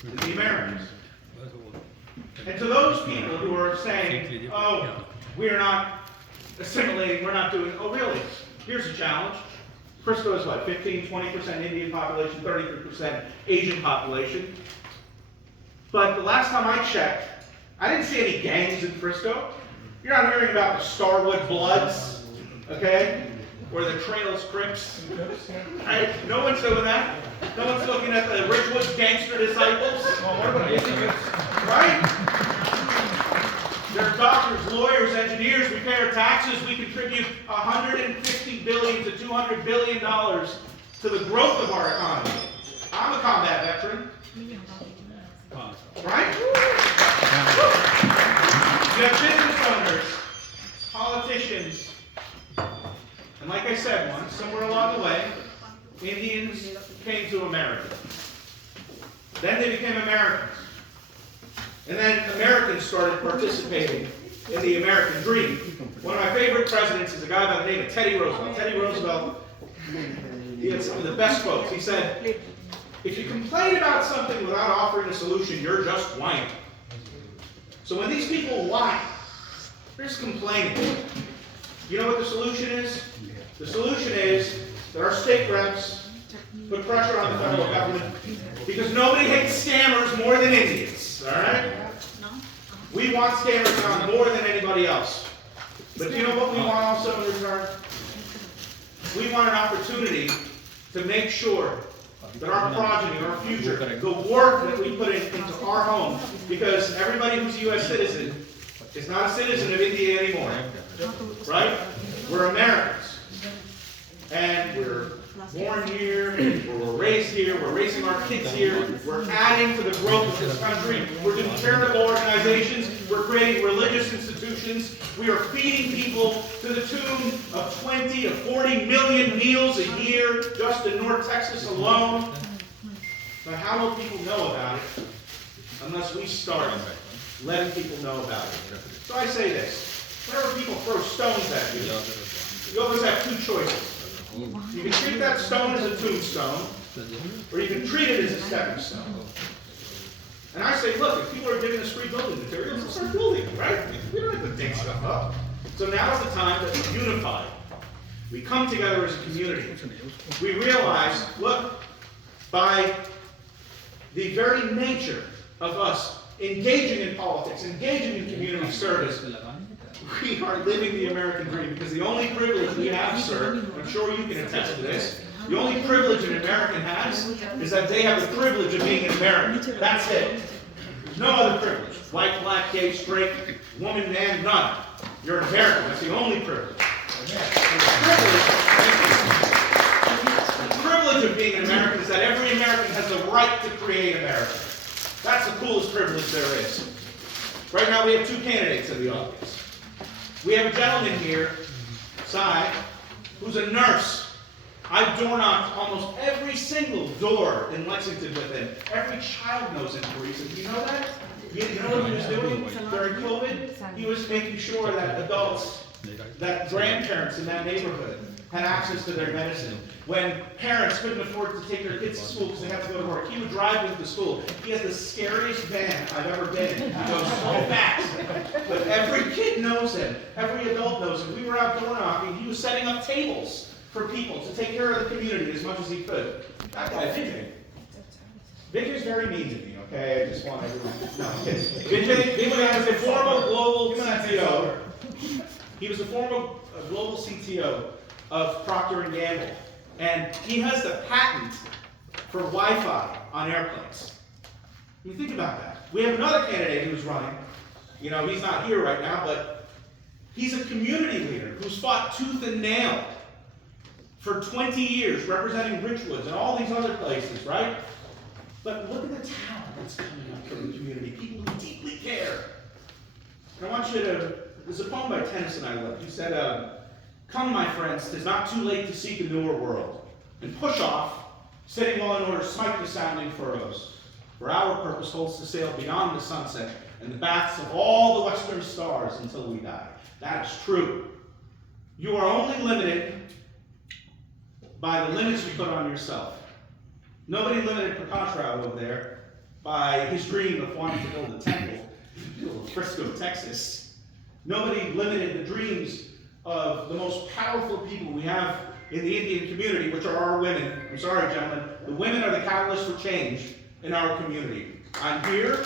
the Americans. And to those people who are saying, oh, we're not assimilating, we're not doing, oh really? Here's a challenge. Frisco is what, 15, 20% Indian population, 33% Asian population. But the last time I checked, I didn't see any gangs in Frisco. You're not hearing about the Starwood Bloods, okay? Or the Trails Crips, right? No one's doing that. No one's looking at the Ridgewood Gangster Disciples, right? There are doctors, lawyers, engineers. We pay our taxes. We contribute $150 billion to $200 billion to the growth of our economy. I'm a combat veteran, right? You have business owners, politicians, and like I said once, somewhere along the way, Indians came to America. Then they became Americans. And then Americans started participating in the American dream. One of my favorite presidents is a guy by the name of Teddy Roosevelt. Teddy Roosevelt, he had some of the best quotes. He said, if you complain about something without offering a solution, you're just whining. So when these people whine, they're just complaining. You know what the solution is? The solution is that our state reps put pressure on the federal government because nobody hates scammers more than Indians, all right? We want scammers on more than anybody else. But do you know what we want also in return? We want an opportunity to make sure that our progeny, our future, the work that we put into our home, because everybody who's a U.S. citizen is not a citizen of India anymore, right? We're Americans. And we're born here, we're raised here, we're raising our kids here, we're adding to the growth of this country, we're doing charitable organizations, we're creating religious institutions, we are feeding people to the tune of 20 to 40 million meals a year just in North Texas alone. But how will people know about it unless we start letting people know about it? So I say this, whenever people throw stones at you, you always have two choices. You can treat that stone as a tombstone, or you can treat it as a stepping stone. And I say, look, if people are giving us free building materials, let's start building, right? We don't have to dig stuff up. So now is the time that we unify. We come together as a community. We realize, look, by the very nature of us engaging in politics, engaging in community service, we are living the American dream, because the only privilege we have, sir, I'm sure you can attest to this, the only privilege an American has is that they have the privilege of being an American. That's it. No other privilege. White, black, gay, straight, woman, man, none. You're an American. That's the only privilege. The privilege of being an American is that every American has the right to create America. That's the coolest privilege there is. Right now we have two candidates in the audience. We have a gentleman here, Cy, who's a nurse. I've door-knocked almost every single door in Lexington with him. Every child knows him, Theresa. Do you know that? You know what he was doing during COVID? He was making sure that adults, that grandparents in that neighborhood had access to their medicine. When parents couldn't afford to take their kids to school because they had to go to work, he would drive them to school. He has the scariest van I've ever been in. He goes so fast. But every kid knows him. Every adult knows him. We were out door knocking. He was setting up tables for people to take care of the community as much as he could. That guy, Vijay. Vijay's very mean to me, okay? I just want everyone to know. Vijay was a former global CTO. He was a former global CTO of Procter & Gamble. And he has the patent for Wi-Fi on airplanes. You think about that. We have another candidate who's running. You know, he's not here right now, but he's a community leader who's fought tooth and nail for 20 years, representing Richwoods and all these other places, right? But look at the talent that's coming up from the community. People who deeply care. And I want you to, there's a poem by Tennyson I love. He said, come, my friends, 'tis not too late to seek a newer world, and push off, sitting well in order, smite the sounding furrows. For our purpose holds to sail beyond the sunset and the baths of all the western stars until we die. That is true. You are only limited by the limits you put on yourself. Nobody limited Prakash Rao over there. by his dream of wanting to build a temple in Frisco, Texas. Nobody limited the dreams of the most powerful people we have in the Indian community, which are our women. I'm sorry, gentlemen. The women are the catalyst for change in our community. I'm here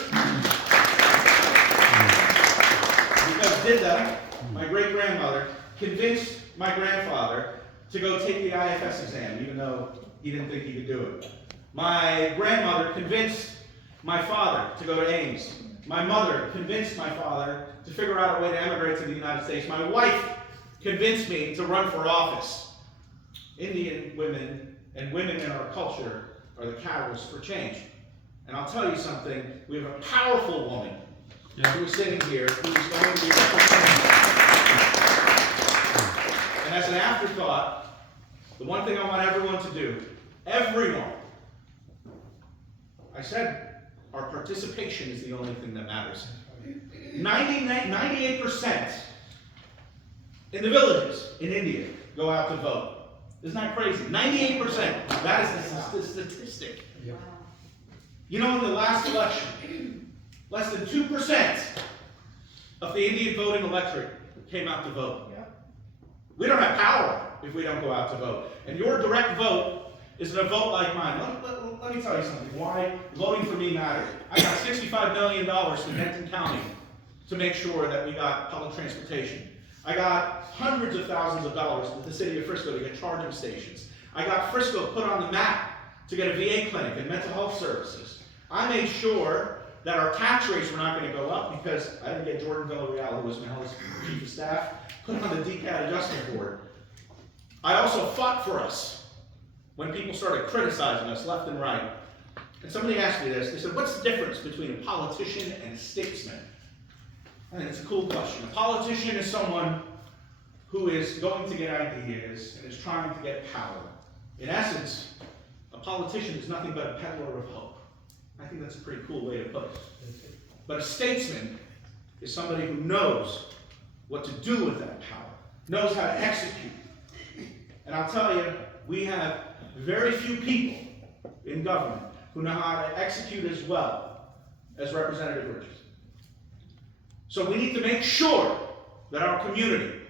because Dinda, my great-grandmother, convinced my grandfather to go take the IFS exam, even though he didn't think he could do it. My grandmother convinced my father to go to Ames. My mother convinced my father to figure out a way to emigrate to the United States. My wife convinced me to run for office. Indian women and women in our culture are the catalyst for change. And I'll tell you something, we have a powerful woman who is sitting here who is going to be representing. And as an afterthought, the one thing I want everyone to do, everyone, I said our participation is the only thing that matters. 98% in the villages in India go out to vote. Isn't that crazy? 98%. That is the statistic. You know, in the last election, less than 2% of the Indian voting electorate came out to vote. We don't have power if we don't go out to vote. And your direct vote isn't a vote like mine. Let me tell you something. Why voting for me mattered. I got $65 million from Denton County to make sure that we got public transportation. I got hundreds of thousands of dollars with the city of Frisco to get charging stations. I got Frisco put on the map to get a VA clinic and mental health services. I made sure that our tax rates were not going to go up because I didn't get Jordan Villarreal, who was Mel's chief of staff, put on the DCAT adjustment board. I also fought for us when people started criticizing us left and right. And somebody asked me this. They said, what's the difference between a politician and a statesman? I think it's a cool question. A politician is someone who is going to get ideas and is trying to get power. In essence, a politician is nothing but a peddler of hope. I think that's a pretty cool way to put it. But a statesman is somebody who knows what to do with that power, knows how to execute. And I'll tell you, we have very few people in government who know how to execute as well as Representative Richards. So we need to make sure that our community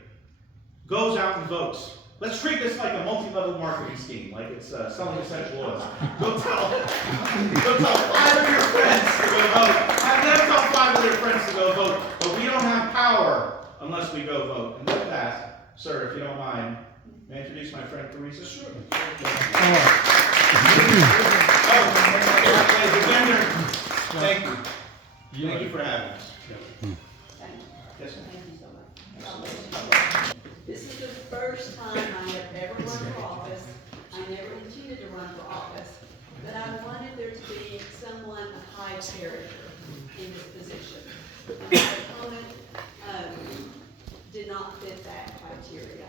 goes out and votes. Let's treat this like a multi-level marketing scheme, like it's selling essential oils. Go tell 5 of your friends to go vote. Then tell 5 of their friends to go vote. But we don't have power unless we go vote. And with that, sir, if you don't mind, may I introduce my friend Theresa? Sure. Thank you. Thank you for having us. Yes, sir. Thank you so much. This is the first time I have ever run for office. I never intended to run for office, but I wanted there to be someone of high character in this position. And my opponent did not fit that criteria.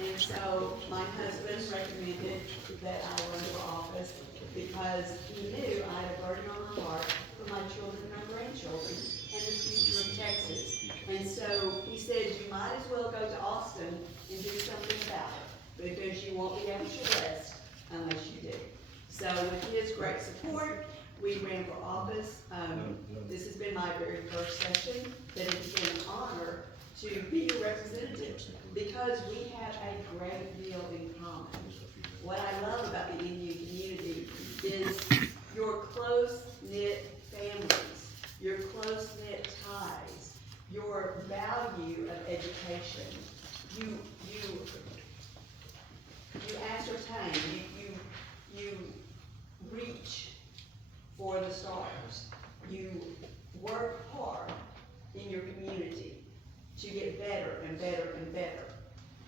And so my husband recommended that I run for office because he knew I had a burden on my heart for my children and my grandchildren and the future of Texas. And so he said, you might as well go to Austin and do something about it because you won't be able to rest unless you do. So with his great support, we ran for office. This has been my very first session, but it's been an honor to be your representative because we have a great deal in common. What I love about the Indian community is your close-knit families, your close-knit ties, your value of education. You ascertain, you reach for the stars. You work hard in your community to get better and better and better.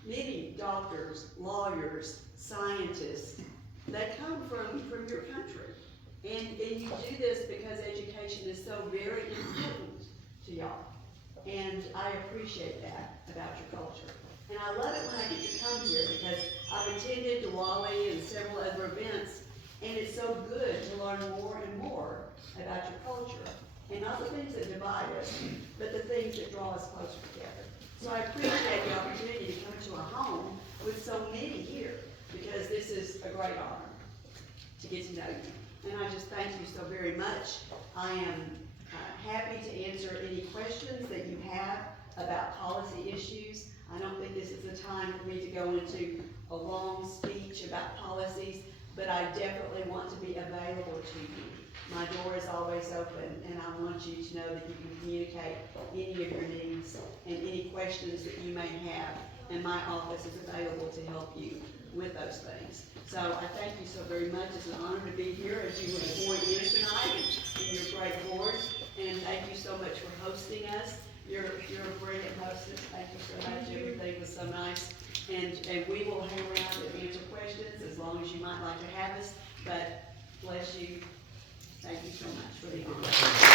Many doctors, lawyers, scientists, they come from your country. And you do this because education is so very important to y'all. And I appreciate that about your culture. And I love it when I get to come here because I've attended Diwali and several other events, and it's so good to learn more and more about your culture. And not the things that divide us, but the things that draw us closer together. So I appreciate the opportunity to come to a home with so many here, because this is a great honor to get to know you. And I just thank you so very much. I am happy to answer any questions that you have about policy issues. I don't think this is the time for me to go into a long speech about policies, but I definitely want to be available to you. My door is always open, and I want you to know that you can communicate any of your needs and any questions that you may have, and my office is available to help you with those things. So I thank you so very much. It's an honor to be here as you were appointed in tonight and your great board. And thank you so much for hosting us. You're a brilliant hostess. Thank you so much. Everything was so nice. And we will hang around and answer questions as long as you might like to have us. But bless you. Thank you so much for the honor.